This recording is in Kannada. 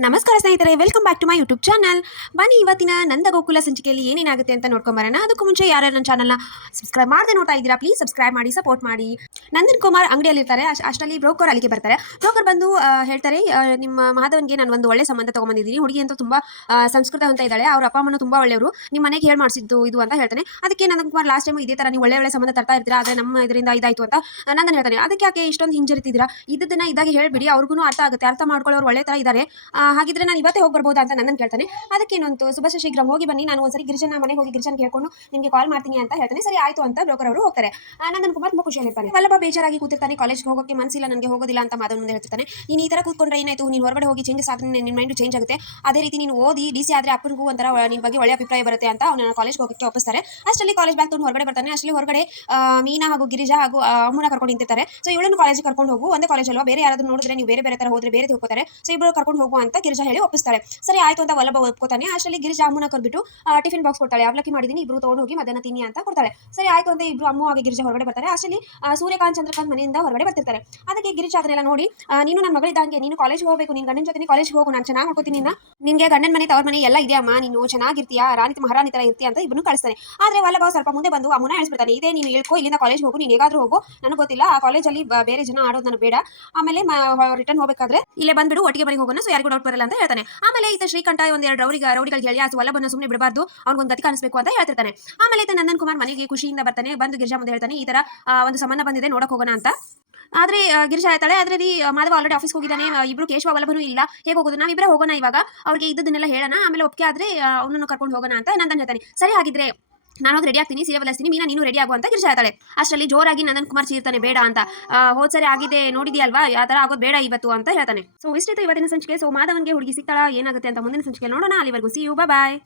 ನಮಸ್ಕಾರ ಸ್ನೇಹಿತರೆ, welcome back to my YouTube channel. ಬನ್ನಿ ಇವತ್ತಿನ ನಂದ ಗೋಕುಲ ಸಂಚಿಕೆಯಲ್ಲಿ ಏನೇನಾಗುತ್ತೆ ಅಂತ ನೋಡ್ಕೊಂಬರೋಣ. ಅದಕ್ಕೂ ಮುಂಚೆ ಯಾರ್ಯಾರು ನನ್ನ ಚಾನಲ್ನ ಸಬ್ಸ್ಕ್ರೈಬ್ ಮಾಡದೆ ನೋಡ್ತಾ ಇದ್ದೀರಾ, ಪ್ಲೀಸ್ ಸಬ್ಸ್ಕ್ರೈಬ್ ಮಾಡಿ, ಸಪೋರ್ಟ್ ಮಾಡಿ. ನಂದನ್ ಕುಮಾರ್ ಅಂಗಡಿಯಲ್ಲಿರ್ತಾರೆ. ಅಷ್ಟರಲ್ಲಿ ಬ್ರೋಕರ್ ಅಲ್ಲಿಗೆ ಬರ್ತಾರೆ. ಬ್ರೋಕರ್ ಬಂದು ಹೇಳ್ತಾರೆ, ನಿಮ್ಮ ಮಾಧವನ್ಗೆ ನಾನು ಒಂದು ಒಳ್ಳೆ ಸಂಬಂಧ ತೊಗೊಂಬಂದಿದ್ದೀನಿ. ಹುಡುಗಿ ಅಂತ ತುಂಬ ಸಂಸ್ಕೃತ ಅಂತ ಇದ್ದಾಳೆ, ಅವ್ರ ಅಪ್ಪ ಅಮ್ಮನೂ ತುಂಬ ಒಳ್ಳೆಯವರು, ನಿಮ್ಮ ಮನೆಗೆ ಹೇಳಿ ಮಾಡಿಸಿದ್ದು ಇದು ಅಂತ ಹೇಳ್ತಾನೆ. ಅದಕ್ಕೆ ನಂದನ್ ಕುಮಾರ್ ಲಾಸ್ಟ್ ಟೈಮ್ ಇದೇ ಥರ ನೀವು ಒಳ್ಳೆ ಸಂಬಂಧ ತರ್ತಾ ಇರ್ತೀರಾ, ಆದರೆ ನಮ್ಮ ಇದರಿಂದ ಇದಾಯಿತು ಅಂತ ನಂದನ್ ಹೇಳ್ತಾನೆ. ಅದಕ್ಕೆ ಯಾಕೆ ಇಷ್ಟೊಂದು ಹಿಂಜರಿತಿದ್ದೀರಾ, ಇದ್ದದನ್ನ ಇದಾಗಿ ಹೇಳಿಬಿಡಿ, ಅವ್ರಿಗೂ ಅರ್ಥ ಆಗುತ್ತೆ, ಅರ್ಥ ಮಾಡ್ಕೊಳ್ಳೋರು ಒಳ್ಳೆ ಥರ ಇದ್ದಾರೆ. ಹಾಗಿದ್ರೆ ನಾನು ಇವತ್ತೇ ಹೋಗಿ ಬರ್ಬೋದಾ ಅಂತ ನಂದನ್ ಕೇಳ್ತಾನೆ. ಅದಕ್ಕೇನಂತು ಶುಭ ಶೀಘ್ರ ಹೋಗಿ ಬನ್ನಿ, ನಾನು ಒಂದ್ಸರಿ ಗಿರಿಜನ ಮನೆಗೆ ಹೋಗಿ ಗಿರಿಜನ್ ಕೇಳ್ಕೊಂಡು ನಿಮಗೆ ಕಾಲ್ ಮಾಡ್ತೀನಿ ಅಂತ ಹೇಳ್ತಾನೆ. ಸರಿ ಆಯ್ತು ಅಂತ ಬ್ರೋಕರ್ ಅವರು ಹೋಗ್ತಾರೆ. ನಂದನ್ ಕುಮಾರ್ ತುಂಬ ಖುಷಿಯಾಗಿರ್ತಾನೆ. ವಲ್ಲಭ ಬೇಜಾರಾಗಿ ಕೂತಿರ್ತಾನೆ. ಕಾಲೇಜ್ಗೆ ಹೋಗೋಕ್ಕೆ ಮನಸ್ಸಿಲ್ಲ, ನನಗೆ ಹೋಗೋದಿಲ್ಲ ಅಂತ ಮಾಧವನ್ ಮುಂದೆ ಹೇಳ್ತಿರ್ತಾನೆ. ನೀನು ಈ ಥರ ಕೂತ್ಕೊಂಡ್ರೆ ಏನಾಯ್ತು, ನೀನು ಹೊರಗಡೆ ಹೋಗಿ ಚೇಂಜಸ್ ಆದ್ರೆ ನಿನ್ನ ಮೈಂಡ್ ಚೇಂಜ್ ಆಗುತ್ತೆ. ಅದೇ ರೀತಿ ನೀನು ಓದಿ DC ಆದರೆ ಅಪ್ಪನಿಗೂ ಒಂಥರ ನಿನ್ನ ಬಗ್ಗೆ ಒಳ್ಳೆ ಅಭಿಪ್ರಾಯ ಬರುತ್ತೆ ಅಂತ ಅವನ ಕಾಲೇಜ್ಗೆ ಹೋಗೋಕ್ಕೆ ಒಪ್ಪಿಸ್ತಾರೆ. ಅಷ್ಟರಲ್ಲಿ ಕಾಲೇಜ್ ಬ್ಯಾಗ್ ತೊಗೊಂಡು ಹೊರಗಡೆ ಬರ್ತಾನೆ. ಅಷ್ಟರಲ್ಲಿ ಹೊರಗಡೆ ಮೀನಾ ಹಾಗೂ ಗಿರಿಜಾ ಹಾಗೂ ಅಮ್ಮನ ಕರ್ಕೊಂಡು ನಿಂತಿರ್ತಾರೆ. ಸೊ ಇವಳನ್ನು ಕಾಲೇಜಿಗೆ ಕರ್ಕೊಂಡು ಹೋಗು, ಒಂದೇ ಕಾಲೇಜ್ ಅಲ್ವಾ, ಬೇರೆ ಯಾರಾದ್ರೂ ನೋಡಿದ್ರೆ ನೀವು ಬೇರೆ ಥರ ಹೋದ್ರೆ ಬೇರೆ ತಿಳ್ಕೊತಾರೆ. ಸೊ ಇಬ್ಬರು ಕರ್ಕೊಂಡು ಹೋಗು ಅಂತ ಗಿರಿಜಾ ಹೇಳಿ ಒಪ್ಪಿಸ್ತಾರೆ. ಸರಿ ಆಯ್ತು ಅಂತ ವಲ್ಲಭ ಒಪ್ಕೋತಾನೆ. ಅಷ್ಟರಲ್ಲಿ ಗಿರಿಜಾ ಅಮ್ಮನ ಕರ್ಬಿಟ್ಟು ಟಿಫಿನ್ ಬಾಕ್ಸ್ ಕೊಡ್ತಾಳೆ. ಅವಲಕ್ಕಿ ಮಾಡಿದ್ದೀನಿ, ಇಬ್ರು ತೊಗೊಂಡು ಹೋಗಿ ಮಧ್ಯಾಹ್ನ ತಿನ್ನಿ ಅಂತ ಕೊಡ್ತಾಳೆ. ಸರಿ ಆಯ್ತು ಅಂತ ಇಬ್ರು ಅಮ್ಮ ಹಾಗೆ ಗಿರಿಜಾ ಹೊರಗಡೆ ಬರ್ತಾರೆ. ಅಷ್ಟರಲ್ಲಿ ಸೂರ್ಯಕಾಂತ್ ಚಂದ್ರಕಾಂತ್ ಮನೆಯಿಂದ ಹೊರಗಡೆ ಬರ್ತಿರ್ತಾರೆ. ಅದಕ್ಕೆ ಗಿರಿಜಾ ಅದನ್ನೆಲ್ಲ ನೋಡಿ, ನೀನು ನನ್ನ ಮಗಳಿದ್ದಂಗೆ, ನೀನು ಕಾಲೇಜ್ಗೆ ಹೋಗಬೇಕು, ನಿನ್ನ ಗಂಡನ ಜೊತೆ ಕಾಲೇಜ್ಗೆ ಹೋಗು, ನಾನು ಚೆನ್ನಾಗಿ ಮಾಡ್ಕೋತೀನಿ, ನಿನಗೆ ಗಂಡನ ಮನೆ ತವ್ರ ಮನೆ ಎಲ್ಲ ಇದೆಯಮ್ಮ, ನೀನು ಚೆನ್ನಾಗಿರ್ತೀಯಾ, ರಾಣಿ ಮಹಾರಾಣಿ ತರ ಇರ್ತೀಯ ಅಂತ ಇಬ್ಬರು ಕಳಿಸ್ತಾನೆ. ಆದ್ರೆ ವಲ್ಲಭ ಸ್ವಲ್ಪ ಮುಂದೆ ಬಂದು ಅಮ್ಮನ ಹೇಳಿಸ್ಬಿಡ್ತಾನೆ, ಇದೇ ನೀನು ಹೇಳ್ಕೊ, ಇಲ್ಲಿಂದ ಕಾಲೇಜ್ ಹೋಗು, ನೀನು ಹೇಗಾದ್ರೂ ಹೋಗು, ನನಗೆ ಗೊತ್ತಿಲ್ಲ, ಆ ಕಾಲೇಜಲ್ಲಿ ಬೇರೆ ಜನ ಆಡೋದು ನನಗೆ ಬೇಡ, ಆಮೇಲೆ ರಿಟರ್ನ್ ಹೋಗಬೇಕಾದ್ರೆ ಇಲ್ಲೇ ಬಂದ್ಬಿಡು, ಒಟ್ಟಿಗೆ ಬರೀ ಹೋಗೋಣ, ಸೊ ಯಾರಿಗೂ ಡೌಟ್ ಬರಲ್ಲ ಅಂತ ಹೇಳ್ತಾನೆ. ಆಮೇಲೆ ಈತ ಶ್ರೀಕಂಠ ಒಂದೆರಡು ರೌಡಿಗಳಿಗೆ ಹೇಳಿ, ಆ ವಲ್ಲಭನ ಸುಮ್ಮನೆ ಬಿಡಬಾರ್ದು, ಅವ್ನಿಗೊಂದು ಗತಿ ಕಾಣಿಸ್ಬೇಕು ಅಂತ ಹೇಳ್ತಿರ್ತಾನೆ. ಆಮೇಲೆ ಈತ ನಂದನ್ ಕುಮಾರ್ ಮನೆಗೆ ಖುಷಿಯಿಂದ ಬರ್ತಾನೆ. ಬಂದು ಗಿರಿಜಾ ಮುಂದೆ ಹೇಳ್ತಾನೆ, ಈ ತರ ಒಂದು ಸಂಬಂಧ ಬಂದಿದೆ, ನೋಡಕ್ ಹೋಗೋಣ ಅಂತ. ಆದ್ರೆ ಗಿರಿಜಾ ಹೇಳ್ತಾಳೆ, ಆದ್ರೆ ಮಾಧವ ಆಲ್ರೆಡಿ ಆಫೀಸ್ಗೆ ಹೋಗಿದ್ದಾನೆ, ಇಬ್ರು ಕೇಶವ ವಲ್ಲಭನು ಇಲ್ಲ, ಹೇಗೆ ಹೋಗೋದು, ನಾವಿಬ್ಬರೇ ಹೋಗೋಣ, ಇವಾಗ ಅವ್ರಿಗೆ ಇದ್ದದನ್ನೆಲ್ಲ ಹೇಳೋಣ, ಆಮೇಲೆ ಒಪ್ಪಿಗೆ ಆದ್ರೆ ಅವನನ್ನು ಕರ್ಕೊಂಡು ಹೋಗೋಣ ಅಂತ ನಂದನ್ ಹೇಳ್ತಾನೆ. ಸರಿ ಹಾಗಿದ್ರೆ ನಾನು ರೆಡಿ ಆಗ್ತೀನಿ, ಸೀರೆ ಬದಲಿಸ್ತೀನಿ, ಮೀನಾ ನೀನು ರೆಡಿ ಆಗುವ ಅಂತ ಗಿರಿಜಾ ಹೇಳ್ತಾಳೆ. ಅಷ್ಟರಲ್ಲಿ ಜೋರಾಗಿ ನಂದನ್ ಕುಮಾರ್ ಚೀರ್ತಾನೆ, ಬೇಡ ಅಂತ, ಹೋದ್ಸರಿ ಆಗಿದೆ ನೋಡಿದ್ಯಲ್ವಾ, ಆ ಥರ ಆಗೋದು ಬೇಡ ಇವತ್ತು ಅಂತ ಹೇಳ್ತಾನೆ. ಸೊ ಇಷ್ಟಿತ್ತು ಇವತ್ತಿನ ಸಂಚಿಕೆ. ಸೊ ಮಾಧವನ್ಗೆ ಹುಡುಗಿ ಸಿಗ್ತಾಳ, ಏನಾಗುತ್ತೆ ಅಂತ ಮುಂದಿನ ಸಂಚಿಕೆ ನೋಡೋಣ. ಅಲ್ಲಿವರೆಗೂ ಸಿ ಯು, ಬಾಯ್.